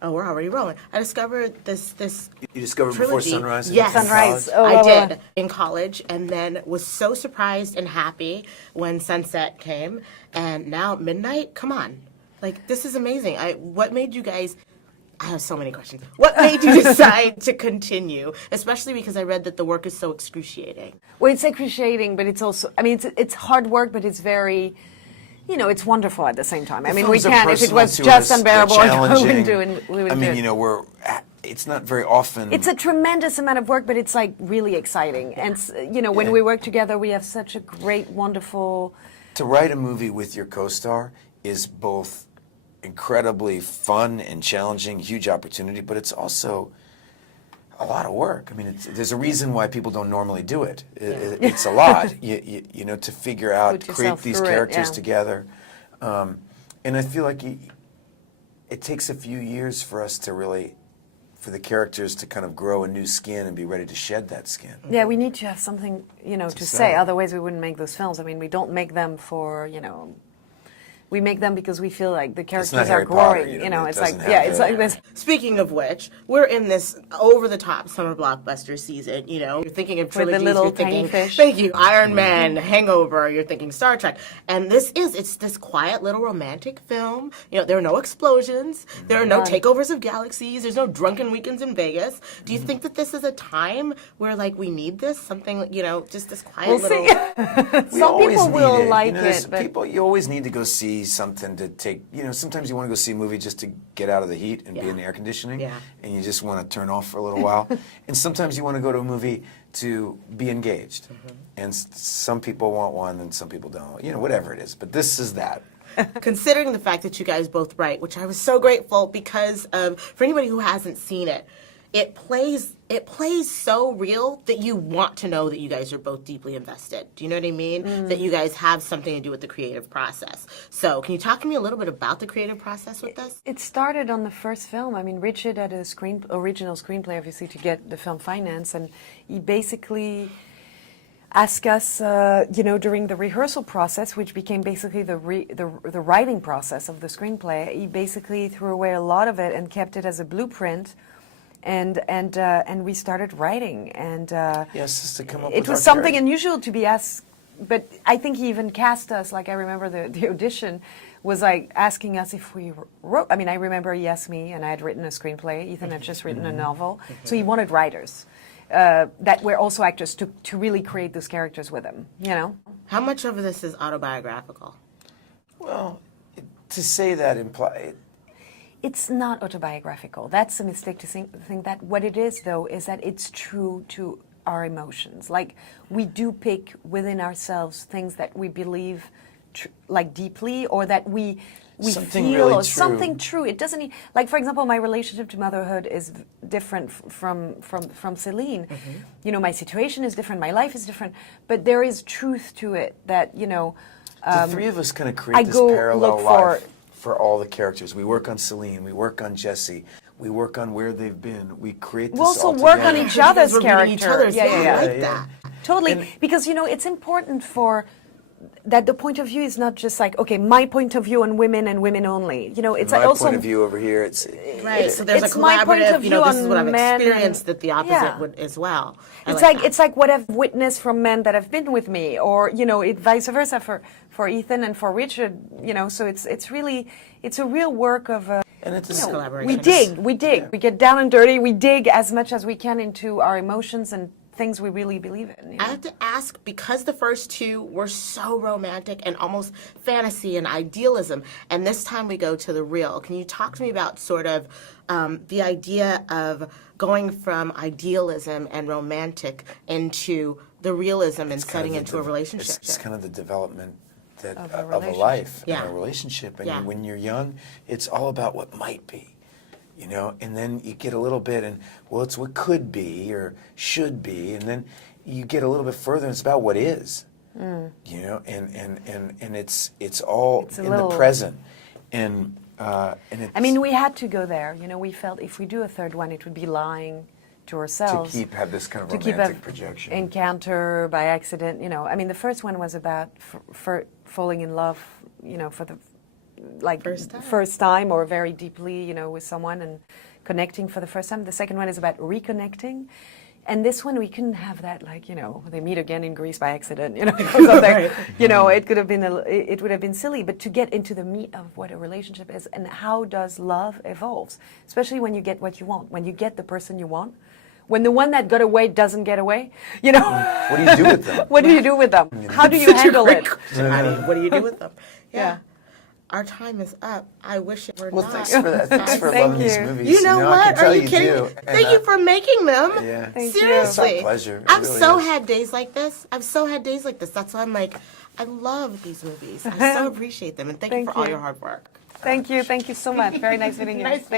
Oh, we're already rolling. I discovered this You discovered trilogy. Before Sunrise? Yes. Sunrise. Oh, I well, did in college, and then was so surprised and happy when Sunset came, and now Midnight. Come on, like this is amazing. What made you guys? I have so many questions. What made you decide to continue, especially because I read that the work is so excruciating? Well, it's excruciating, but it's also, I mean, it's hard work, but it's very, it's wonderful at the same time. I mean, we can't, if it was just unbearable, we wouldn't do it. I mean, it's not very often. It's a tremendous amount of work, but it's like really exciting. And, when we work together, we have such a great, wonderful. To write a movie with your co-star is both incredibly fun and challenging, huge opportunity, but it's also a lot of work. I mean, there's a reason why people don't normally do it. It's a lot, to figure out, create these characters together. And I feel like it takes a few years for us to really, for the characters to kind of grow a new skin and be ready to shed that skin. Yeah, we need to have something, to say. Otherwise, we wouldn't make those films. I mean, we don't make them for, we make them because we feel like the characters are growing. It's like, it's like this. Speaking of which, we're in this over-the-top summer blockbuster season. You're thinking of trilogies. With the little you're thinking, tiny fish. Thank you, Iron Man, Hangover. You're thinking Star Trek, and it's this quiet little romantic film. There are no explosions. There are no takeovers of galaxies. There's no drunken weekends in Vegas. Do you think that this is a time where we need this something? Just this quiet little. Some people will like it, but you always need to go see something to take, sometimes you want to go see a movie just to get out of the heat and be in the air conditioning, and you just want to turn off for a little while. And sometimes you want to go to a movie to be engaged. And some people want one and some people don't, whatever it is. But this is that. Considering the fact that you guys both write, which I was so grateful because of, for anybody who hasn't seen it, it plays so real that you want to know that you guys are both deeply invested. Do you know what I mean? That you guys have something to do with the creative process. So can you talk to me a little bit about the creative process with this? It started on the first film. I mean, Richard had a original screenplay, obviously, to get the film financed, and he basically asked us, during the rehearsal process, which became basically the writing process of the screenplay, he basically threw away a lot of it and kept it as a blueprint. And we started writing, and just to come up it was something unusual to be asked. But I think he even cast us. Like, I remember the audition was like asking us if we wrote. I mean, I remember he asked me, and I had written a screenplay. Ethan had just written a novel, so he wanted writers that were also actors to really create those characters with him. How much of this is autobiographical? Well, to say that implies. It's not autobiographical. That's a mistake to think that. What it is, though, is that it's true to our emotions. Like, we do pick within ourselves things that we believe deeply, or that we something feel, really or true. something true. It doesn't, like, for example, my relationship to motherhood is different from Celine. My situation is different, my life is different, but there is truth to it that, the three of us kind of create this parallel life. For all the characters. We work on Celine, we work on Jesse, we work on where they've been, we create this we also all work together. on each other's characters. Each other's, I like that. Totally, because it's important that the point of view is not just like, okay, my point of view on women and women only. It's my also point of view over here. Right. So there's a collaborative. This is what I've experienced. That the opposite would as well. It's like what I've witnessed from men that have been with me, or vice versa for Ethan and for Richard. So it's a real work of. And it's collaboration. We dig. We get down and dirty. We dig as much as we can into our emotions and things we really believe in. I have to ask, because the first two were so romantic and almost fantasy and idealism, and this time we go to the real. Can you talk to me about sort of the idea of going from idealism and romantic into the realism and setting into a relationship? It's kind of the development of a life and a relationship. And when you're young, it's all about what might be. And then you get a little bit, and it's what could be or should be, and then you get a little bit further, and it's about what is, and it's all in the present, and it's, I mean, we had to go there. We felt if we do a third one, it would be lying to ourselves. To have this kind of romantic projection. Encounter by accident. I mean, the first one was about falling in love. For the like first time or very deeply, you know, with someone and connecting for the first time. The second one is about reconnecting. And this one, we couldn't have that, like, you know, they meet again in Greece by accident, you know, right. You know, it could have been, it would have been silly. But to get into the meat of what a relationship is and how does love evolves, especially when you get what you want, when you get the person you want, when the one that got away doesn't get away, you know. What do you do with them? What do you do with them? How do you handle it? I mean, what do you do with them? Yeah. Our time is up. I wish it were Well, not. thanks for that. Thanks for Thank loving these you. movies. You know I what? can tell Are you kidding do. me? And, Thank you for making them. Yeah. Thank you. Seriously. It's our pleasure. It I've really so is. had days like this. I've so had days like this. That's why I'm like, I love these movies. I so appreciate them. And thank you Thank for all you. your hard work. Thank you. Thank you so much. Very nice meeting you. Nice